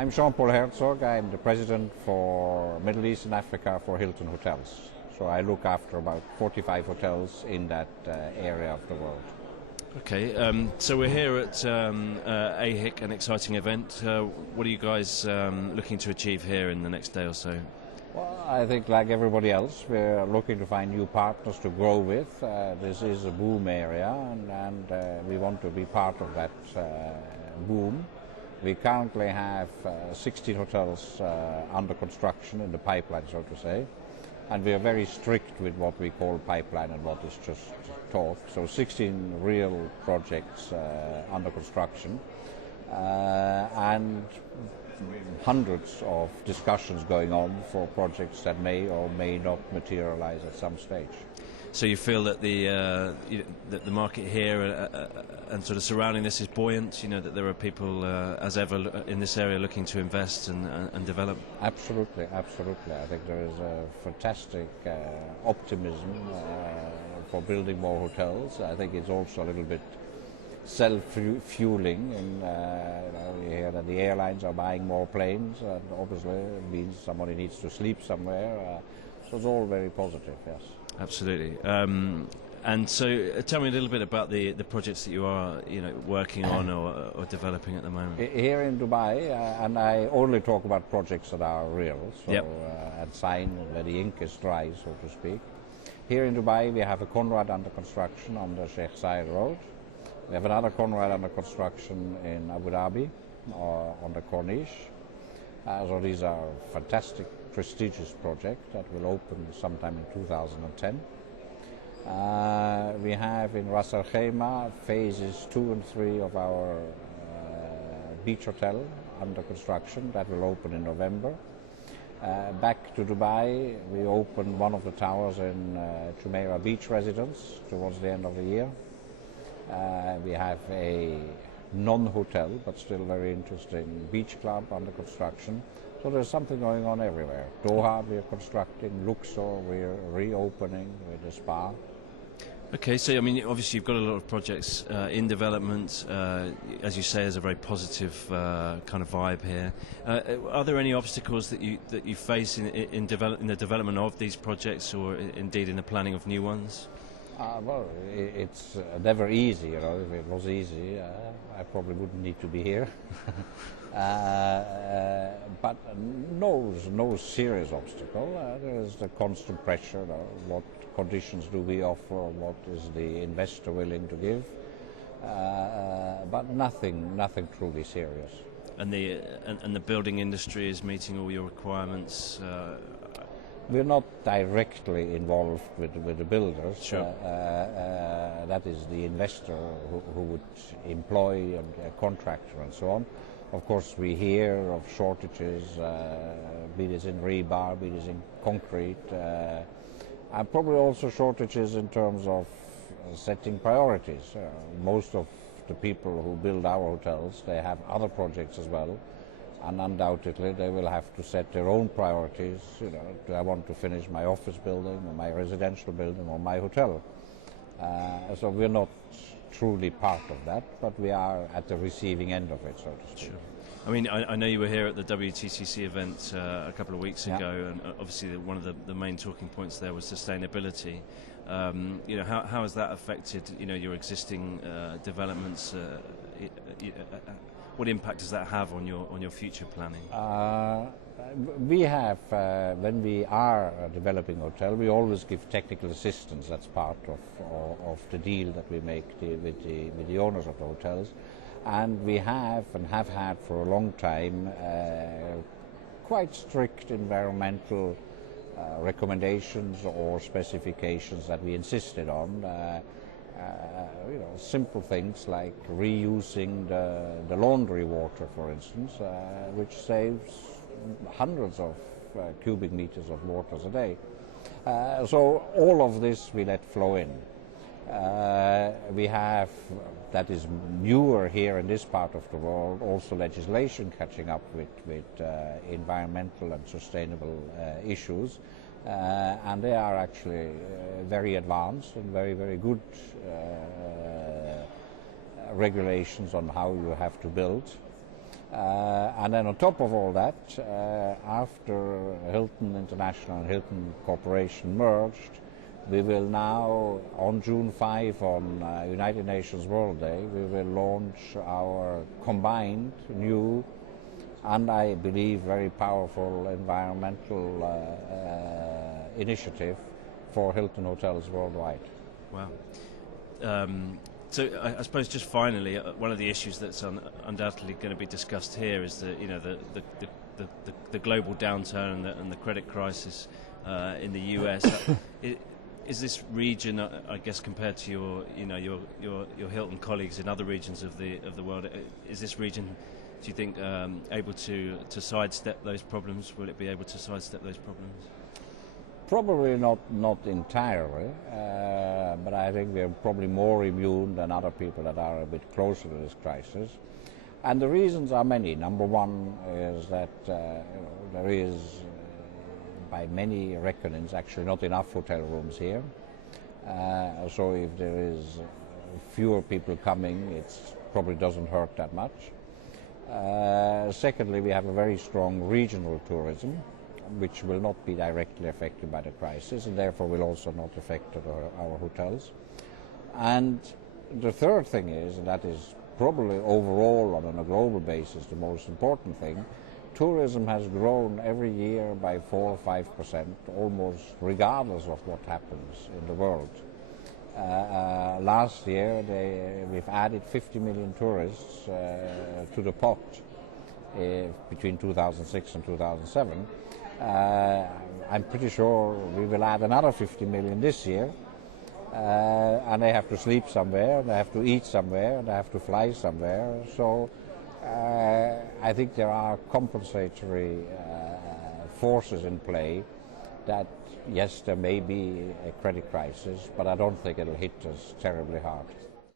I'm Jean-Paul Herzog. I'm the president for Middle East and Africa for Hilton Hotels. So I look after about 45 hotels in that area of the world. Okay, so we're here at AHIC, an exciting event. What are you guys looking to achieve here in the next day or so? Well, I think like everybody else, we're looking to find new partners to grow with. This is a boom area and we want to be part of that boom. We currently have 16 hotels under construction in the pipeline, so to say. And we are very strict with what we call pipeline and what is just talk. So 16 real projects under construction and hundreds of discussions going on for projects that may or may not materialize at some stage. So you feel that the market here and sort of surrounding this is buoyant, that there are people as ever in this area looking to invest and develop? Absolutely, absolutely. I think there is a fantastic optimism for building more hotels. I think it's also a little bit self-fueling, and you hear that the airlines are buying more planes, and obviously it means somebody needs to sleep somewhere. So it's all very positive, yes. Absolutely. And so tell me a little bit about the projects that you are working on or developing at the moment. Here in Dubai, and I only talk about projects that are real, so yep. And signed where the ink is dry, so to speak. Here in Dubai we have a Conrad under construction on the Sheikh Zayed Road. We have another Conrad under construction in Abu Dhabi on the Corniche. So these are fantastic, prestigious projects that will open sometime in 2010. We have in Ras Al Khaimah phases 2 and 3 of our beach hotel under construction that will open in November. Back to Dubai, we opened one of the towers in Jumeirah Beach Residence towards the end of the year. We have a non-hotel but still very interesting beach club under construction. So there's something going on everywhere. Doha we're constructing, Luxor we're reopening with a spa. Okay, so I mean, obviously you've got a lot of projects in development. As you say, there's a very positive kind of vibe here. Are there any obstacles that you face in the development of these projects, or indeed in the planning of new ones? Well, it's never easy, If it was easy, I probably wouldn't need to be here. But no serious obstacle. There is the constant pressure. What conditions do we offer? What is the investor willing to give? But nothing truly serious. And the building industry is meeting all your requirements. We're not directly involved with the builders. Sure. That is the investor who would employ a contractor and so on. Of course, we hear of shortages, be this in rebar, be this in concrete, and probably also shortages in terms of setting priorities. Most of the people who build our hotels, they have other projects as well. And undoubtedly they will have to set their own priorities. Do I want to finish my office building or my residential building or my hotel? So we're not truly part of that, but we are at the receiving end of it, so to speak. Sure. I mean, I know you were here at the WTCC event a couple of weeks ago, and obviously one of the main talking points there was sustainability. How has that affected your existing developments? What impact does that have on your future planning? We have, when we are developing a hotel, we always give technical assistance. That's part of the deal that we make with the owners of the hotels. And we have and have had for a long time quite strict environmental recommendations or specifications that we insisted on. Simple things like reusing the laundry water, for instance, which saves hundreds of cubic meters of water a day. So all of this we let flow in. We have, that is newer here in this part of the world, also legislation catching up with environmental and sustainable issues. And they are actually very advanced and very, very good regulations on how you have to build. And then on top of all that, after Hilton International and Hilton Corporation merged, we will now, on June 5, on United Nations World Day, we will launch our combined new and I believe very powerful environmental initiative for Hilton hotels worldwide. Wow. So I suppose just finally, one of the issues that's undoubtedly going to be discussed here is the global downturn and the credit crisis in the US. Is this region, I guess, compared to your Hilton colleagues in other regions of the world, is this region, do you think, able to sidestep those problems? Will it be able to sidestep those problems? Probably not entirely, but I think we're probably more immune than other people that are a bit closer to this crisis. And the reasons are many. Number one is that there is, by many reckonings, actually not enough hotel rooms here. So if there is fewer people coming, it probably doesn't hurt that much. Secondly, we have a very strong regional tourism, which will not be directly affected by the crisis, and therefore will also not affect our hotels. And the third thing is, and that is probably overall on a global basis the most important thing, tourism has grown every year by 4 or 5%, almost regardless of what happens in the world. Last year we've added 50 million tourists to the pot between 2006 and 2007. I'm pretty sure we will add another 50 million this year, and they have to sleep somewhere, they have to eat somewhere, they have to fly somewhere. So I think there are compensatory forces in play that, yes, there may be a credit crisis, but I don't think it'll hit us terribly hard.